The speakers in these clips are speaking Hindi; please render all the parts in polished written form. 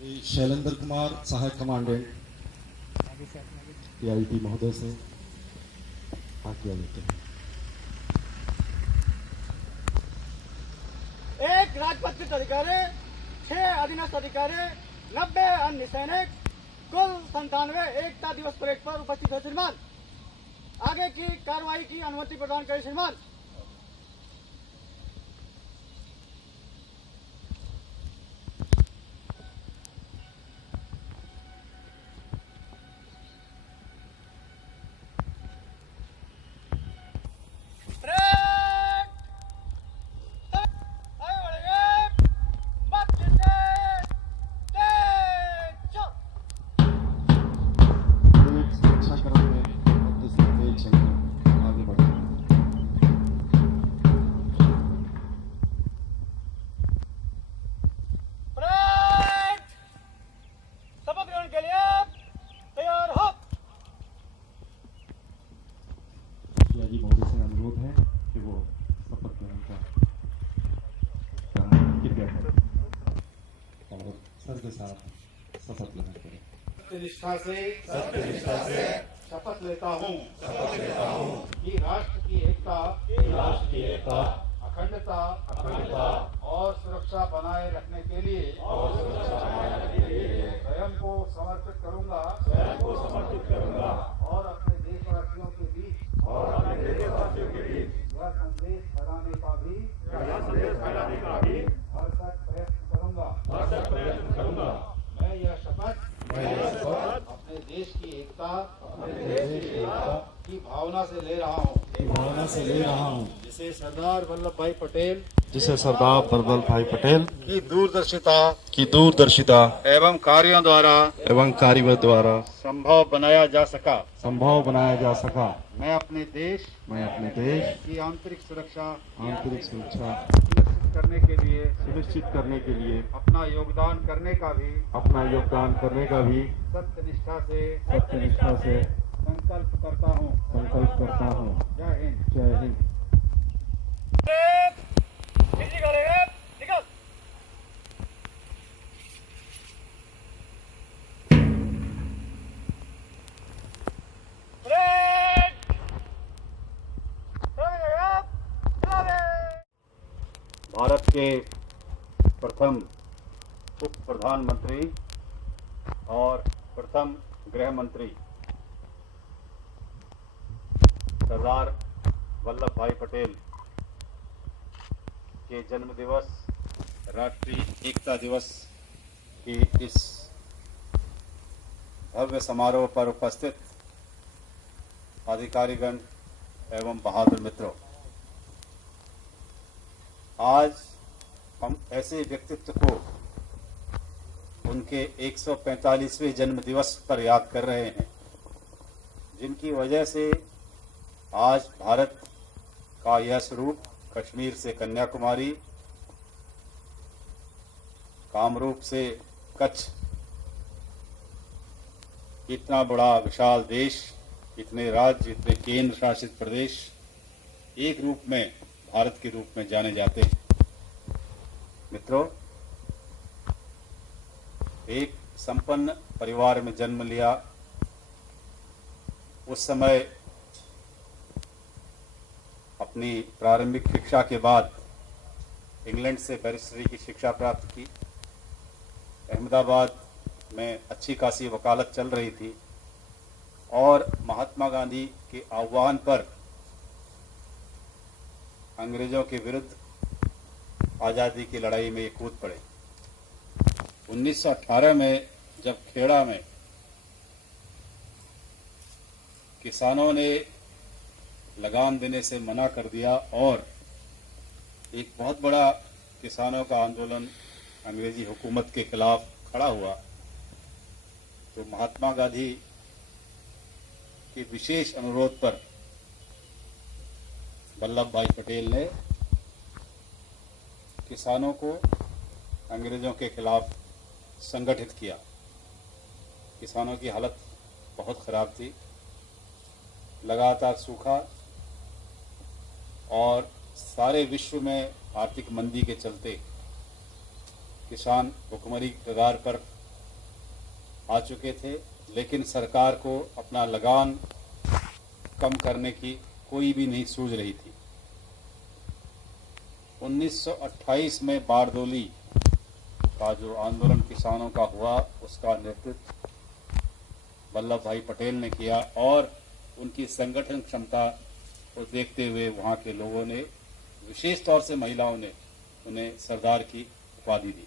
श्री शैलेंद्र कुमार सहायक कमांडेंट PIT महोदय से आज्ञा लेते हैं। एक राजपत्रित अधिकारी, 6 अधीनस्थ अधिकारी, 90 अन्य सैनिक, कुल 97 एकता दिवस परेड पर उपस्थित है। श्रीमान, आगे की कार्रवाई की अनुमति प्रदान करें। श्रीमान, सुरक्षाकरण में मध्य से तेज चलकर आगे बढ़े। शपथ ग्रहण के लिए तैयार हो। जी महोदय से अनुरोध है कि वो शपथ ग्रहण का कृपया करें और सर के साथ शपथ ग्रहण करें। सत्यनिष्ठा से शपथ लेता हूँ कि राष्ट्र की एकता अखंडता और सुरक्षा बनाए रखने के लिए स्वयं को समर्पित करूंगा और अपने देशवासियों के बीच यह संदेश फैलाने का भी भरसक प्रयत्न करूंगा। मैं यह शपथ अपने देश की एकता की भावना से ले रहा हूँ जिसे सरदार वल्लभ भाई पटेल की दूरदर्शिता एवं कार्यों द्वारा संभव बनाया जा सका। मैं अपने देश की आंतरिक सुरक्षा सुनिश्चित करने के लिए अपना योगदान करने का भी सत्यनिष्ठा से संकल्प करता हूँ। जय हिंद। निकल। भारत के प्रथम उप प्रधानमंत्री और प्रथम गृह मंत्री सरदार वल्लभ भाई पटेल के जन्म दिवस, राष्ट्रीय एकता दिवस की इस भव्य समारोह पर उपस्थित अधिकारीगण एवं बहादुर मित्रों, आज हम ऐसे व्यक्तित्व को उनके 145वें जन्म दिवस पर याद कर रहे हैं, जिनकी वजह से आज भारत का यह स्वरूप कश्मीर से कन्याकुमारी, कामरूप से कच्छ, इतना बड़ा विशाल देश, इतने राज्य, इतने केंद्र शासित प्रदेश एक रूप में भारत के रूप में जाने जाते हैं। मित्रों, एक संपन्न परिवार में जन्म लिया। उस समय अपनी प्रारंभिक शिक्षा के बाद इंग्लैंड से बैरिस्टरी की शिक्षा प्राप्त की। अहमदाबाद में अच्छी खासी वकालत चल रही थी और महात्मा गांधी के आह्वान पर अंग्रेजों के विरुद्ध आज़ादी की लड़ाई में कूद पड़े। 1918 में जब खेड़ा में किसानों ने लगान देने से मना कर दिया और एक बहुत बड़ा किसानों का आंदोलन अंग्रेजी हुकूमत के खिलाफ खड़ा हुआ, तो महात्मा गांधी के विशेष अनुरोध पर वल्लभ भाई पटेल ने किसानों को अंग्रेजों के खिलाफ संगठित किया। किसानों की हालत बहुत खराब थी, लगातार सूखा और सारे विश्व में आर्थिक मंदी के चलते किसान भुखमरी की कगार पर आ चुके थे, लेकिन सरकार को अपना लगान कम करने की कोई भी नहीं सूझ रही थी। 1928 में बारदोली का जो आंदोलन किसानों का हुआ, उसका नेतृत्व वल्लभ भाई पटेल ने किया और उनकी संगठन क्षमता को देखते हुए वहाँ के लोगों ने, विशेष तौर से महिलाओं ने, उन्हें सरदार की उपाधि दी।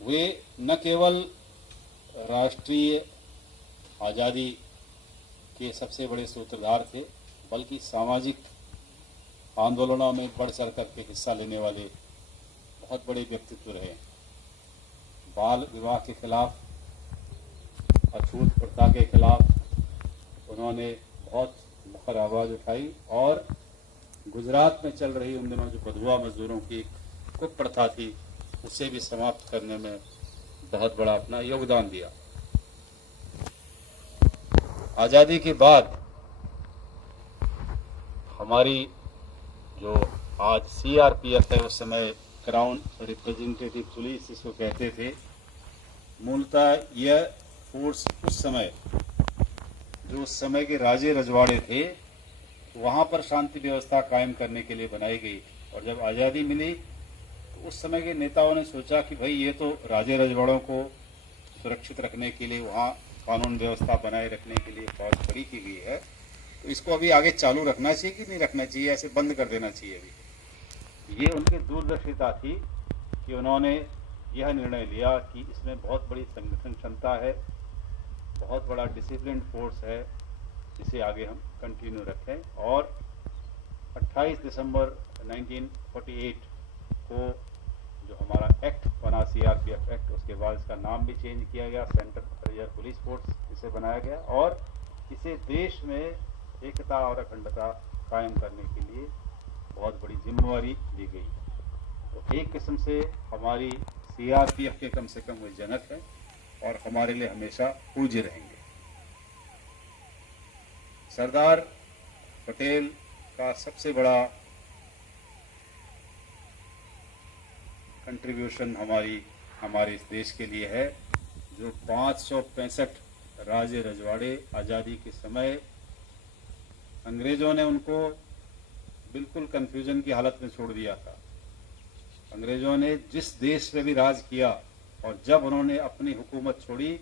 वे न केवल राष्ट्रीय आज़ादी के सबसे बड़े सूत्रधार थे, बल्कि सामाजिक आंदोलनों में बढ़ चढ़ करके हिस्सा लेने वाले बहुत बड़े व्यक्तित्व रहे। बाल विवाह के खिलाफ, अछूत प्रथा के खिलाफ उन्होंने बहुत मुखर आवाज़ उठाई और गुजरात में चल रही उन दिनों जो बधुआ मजदूरों की कुप्रथा थी, उसे भी समाप्त करने में बहुत बड़ा अपना योगदान दिया। आज़ादी के बाद हमारी जो आज CRPF है, उस समय क्राउन रिप्रेजेंटेटिव पुलिस इसको कहते थे, मूलतः यह फोर्स उस समय, जो उस समय के राजे रजवाड़े थे, वहाँ पर शांति व्यवस्था कायम करने के लिए बनाई गई। और जब आज़ादी मिली तो उस समय के नेताओं ने सोचा कि भाई ये तो राजे रजवाड़ों को सुरक्षित रखने के लिए, वहाँ कानून व्यवस्था बनाए रखने के लिए फौज खड़ी की गई है, तो इसको अभी आगे चालू रखना चाहिए कि नहीं रखना चाहिए, ऐसे बंद कर देना चाहिए अभी। ये उनकी दूरदर्शिता थी कि उन्होंने यह निर्णय लिया कि इसमें बहुत बड़ी संगठन क्षमता है, बहुत बड़ा डिसिप्लिन फोर्स है, इसे आगे हम कंटिन्यू रखें। और 28 दिसंबर 1948 को जो हमारा एक्ट बना, CRPF एक्ट, उसके बाद इसका नाम भी चेंज किया गया, सेंट्रल रिजर्व पुलिस फोर्स इसे बनाया गया और इसे देश में एकता और अखंडता कायम करने के लिए बहुत बड़ी जिम्मेवारी दी गई। तो एक किस्म से हमारी CRPF के कम से कम वो जनक है और हमारे लिए हमेशा पूज्य रहेंगे। सरदार पटेल का सबसे बड़ा कंट्रीब्यूशन हमारे इस देश के लिए है, जो 565 राजे रजवाड़े आज़ादी के समय अंग्रेजों ने उनको बिल्कुल कंफ्यूजन की हालत में छोड़ दिया था। अंग्रेजों ने जिस देश पे भी राज किया और जब उन्होंने अपनी हुकूमत छोड़ी,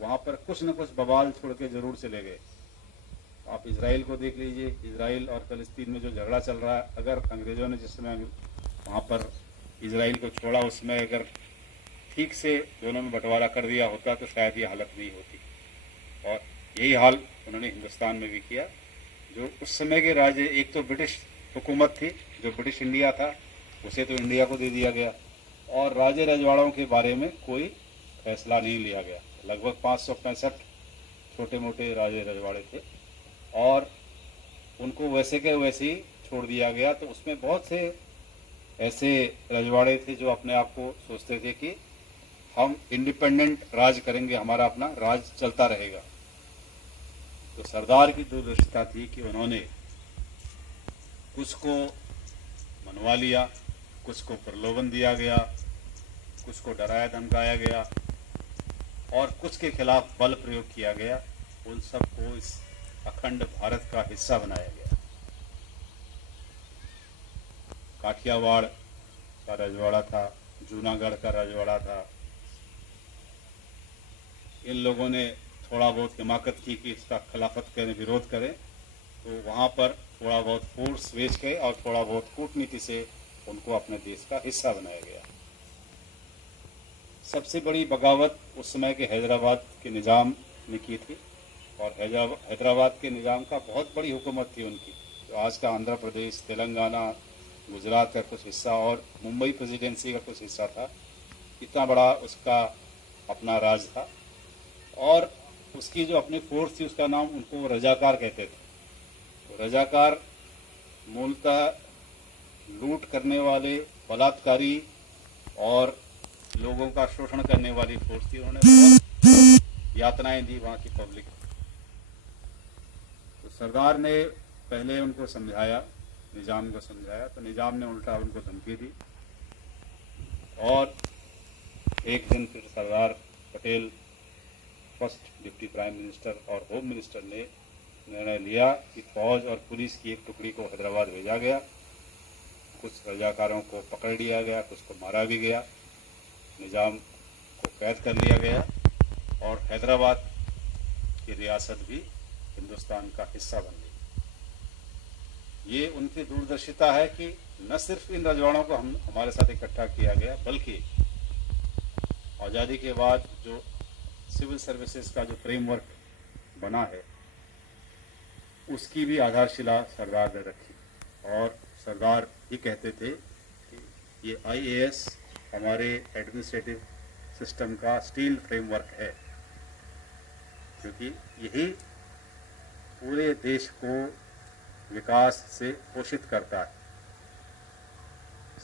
वहाँ पर कुछ न कुछ बवाल छोड़ के जरूर चले गए। आप इजराइल को देख लीजिए, इजराइल और फलस्तीन में जो झगड़ा चल रहा है, अगर अंग्रेजों ने जिस समय वहाँ पर इजराइल को छोड़ा, उसमें अगर ठीक से दोनों में बंटवारा कर दिया होता तो शायद ये हालत नहीं होती। और यही हाल उन्होंने हिंदुस्तान में भी किया। जो उस समय के राजे, एक तो ब्रिटिश हुकूमत थी, जो ब्रिटिश इंडिया था, उसे तो इंडिया को दे दिया गया और राजे रजवाड़ों के बारे में कोई फैसला नहीं लिया गया। लगभग 565 छोटे मोटे राजे रजवाड़े थे और उनको वैसे के वैसे ही छोड़ दिया गया। तो उसमें बहुत से ऐसे रजवाड़े थे जो अपने आप को सोचते थे कि हम इंडिपेंडेंट राज करेंगे, हमारा अपना राज चलता रहेगा। तो सरदार की दूरदर्शिता थी कि उन्होंने कुछ को मनवा लिया, कुछ को प्रलोभन दिया गया, कुछ को डराया धमकाया गया और कुछ के खिलाफ बल प्रयोग किया गया। उन सबको इस अखंड भारत का हिस्सा बनाया गया। काठियावाड़ का रजवाड़ा था, जूनागढ़ का रजवाड़ा था। इन लोगों ने थोड़ा बहुत हिमाकत की कि इसका खिलाफत करें, विरोध करें, तो वहाँ पर थोड़ा बहुत फोर्स भेज के और थोड़ा बहुत कूटनीति से उनको अपने देश का हिस्सा बनाया गया। सबसे बड़ी बगावत उस समय के हैदराबाद के निज़ाम ने की थी और हैदराबाद के निज़ाम का बहुत बड़ी हुकूमत थी उनकी, जो आज का आंध्र प्रदेश, तेलंगाना, गुजरात का कुछ हिस्सा और मुंबई प्रेसिडेंसी का कुछ हिस्सा था। इतना बड़ा उसका अपना राज था और उसकी जो अपनी फोर्स थी, उसका नाम उनको रजाकार कहते थे। तो रजाकार मूलतः लूट करने वाले, बलात्कारी और लोगों का शोषण करने वाली फोर्स थी। उन्होंने बहुत यातनाएं दी वहाँ की पब्लिक को। तो सरदार ने पहले उनको समझाया, निजाम को समझाया, तो निजाम ने उल्टा उनको धमकी दी और एक दिन फिर Sardar Patel first deputy prime minister और होम मिनिस्टर ने निर्णय लिया कि फौज और पुलिस की एक टुकड़ी को हैदराबाद भेजा गया। कुछ रजाकारों को पकड़ लिया गया, कुछ को मारा भी गया, निजाम को कैद कर लिया गया और हैदराबाद की रियासत भी हिंदुस्तान का हिस्सा बन गई। ये उनकी दूरदर्शिता है कि न सिर्फ इन रजवाड़ों को हमारे साथ इकट्ठा किया गया, बल्कि आज़ादी के बाद जो सिविल सर्विसेज का जो फ्रेमवर्क बना है उसकी भी आधारशिला सरदार ने रखी। और सरदार ही कहते थे कि ये IAS हमारे एडमिनिस्ट्रेटिव सिस्टम का स्टील फ्रेमवर्क है, क्योंकि यही पूरे देश को विकास से पोषित करता है।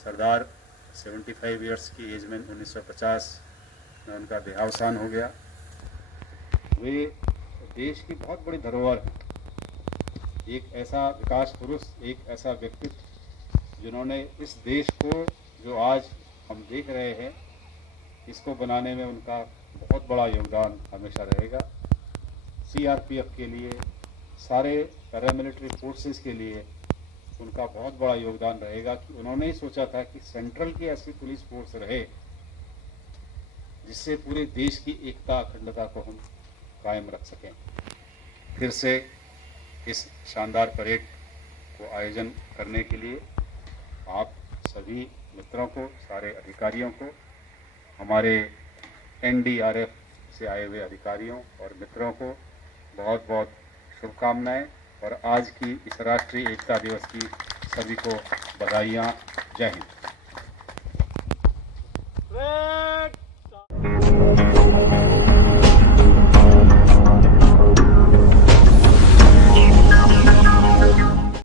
सरदार 75 इयर्स की एज में 1950 में उनका देहावसान हो गया। वे देश की बहुत बड़ी धरोहर है, एक ऐसा विकास पुरुष, एक ऐसा व्यक्तित्व जिन्होंने इस देश को जो आज हम देख रहे हैं इसको बनाने में उनका बहुत बड़ा योगदान हमेशा रहेगा। CRPF के लिए, सारे पैरामिलिट्री फोर्सेस के लिए उनका बहुत बड़ा योगदान रहेगा कि उन्होंने ही सोचा था कि सेंट्रल की ऐसी पुलिस फोर्स रहे जिससे पूरे देश की एकता अखंडता को हम कायम रख सकें। फिर से इस शानदार परेड को आयोजन करने के लिए आप सभी मित्रों को, सारे अधिकारियों को, हमारे NDRF से आए हुए अधिकारियों और मित्रों को बहुत बहुत शुभकामनाएं और आज की इस राष्ट्रीय एकता दिवस की सभी को बधाइयाँ। जय हिंद। Red